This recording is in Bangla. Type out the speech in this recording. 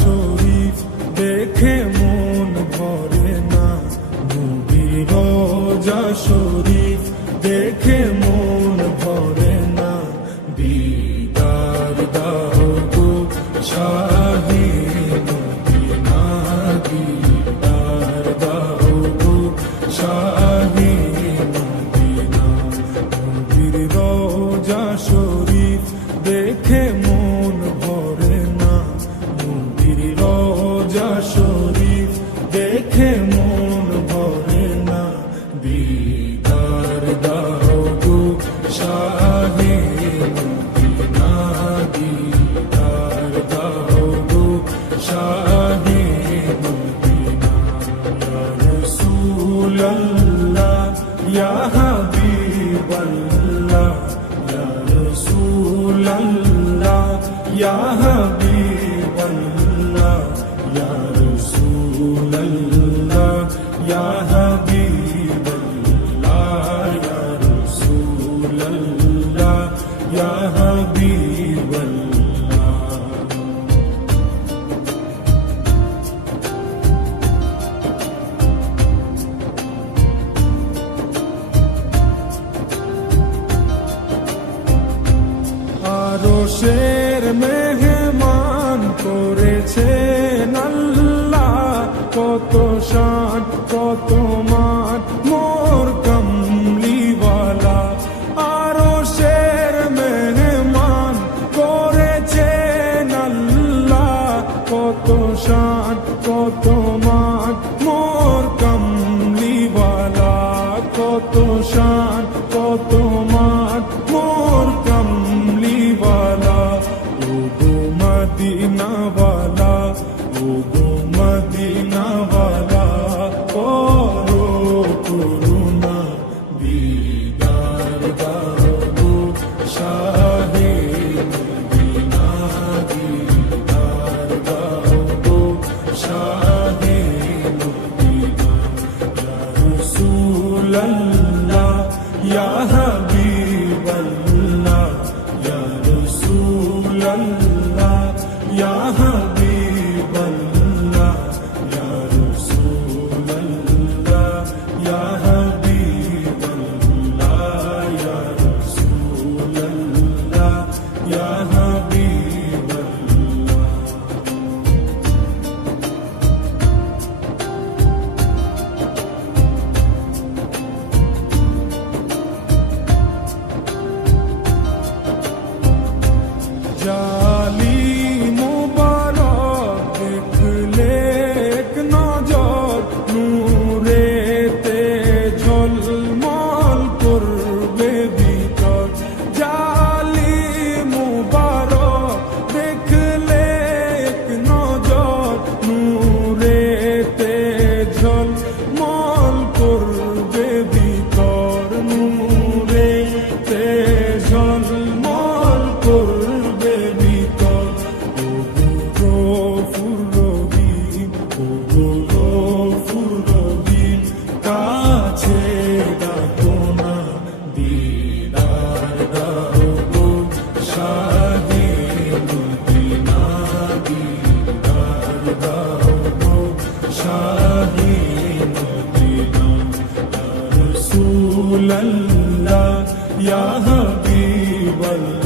শরীফ দেখে মন ভরে না, নবীর রওজা শরীফ দেখে মন ভরে না। দিদার দাও গো শাহে মদিনা, দিদার দাও গো শাহে মদিনা। নবীর রওজা শরীফ দেখে মন ভরে না, নবীর রওজা শরীফ দেখে মন ভরে না। দিদার দাও গো শাহে মদিনা, দিদার দাও গো শাহে মদিনা। ইয়া রাসূলাল্লাহ ইয়া হাবিবাল্লাহ, ইয়া রাসূলাল্লাহ ইয়া হাবিবাল্লাহ, ইয়া রাসূলাল্লাহ ইয়া হাবিবাল্লাহ, ইয়া রাসূলাল্লাহ ইয়া হাবিবাল্লাহ। আরশের মেহমান করেছেন আল্লাহ, কত শান কত মান মোর কামলিওয়ালা। আরশের মেহমান করেছেন আল্লাহ, কত শান কত মান মোর কামলিওয়ালা, কত শান কত মান মোর কামলিওয়ালা। ও গো মদিনাওয়ালা, ও গো মদিনাওয়ালা, করো করুণা। দিদার দাও গো শাহে মদিনা, দিদার দাও গো শাহে মদিনা। ইয়া রাসূলাল্লাহ ইয়া হাবিবাল্লাহ, ইয়া রাসূলাল্লাহ ইয়া হাবিবাল্লাহ, ইয়া রাসূলাল্লাহ ইয়া হাবিবাল্লাহ, ইয়া রাসূলাল্লাহ ইয়া হাবিবাল্লাহ। জালি মুবারক দেখলে এক নজর, নূরেতে ঝলমল করবে ভিতর। জালি মুবারক দেখলে এক নজর, নূরেতে ঝলমল করবে ভিতর, নূরেতে ঝলমল করবে ভিতর। ও গো গফুর রহিম, ও গো গফুর রহিম, কাছে ডাকো না। দিদার দাও গো শাহে মদিনা, দিদার দাও গো শাহে মদিনা। ইয়া রাসূলাল্লাহ ইয়া হাবিবাল্লাহ,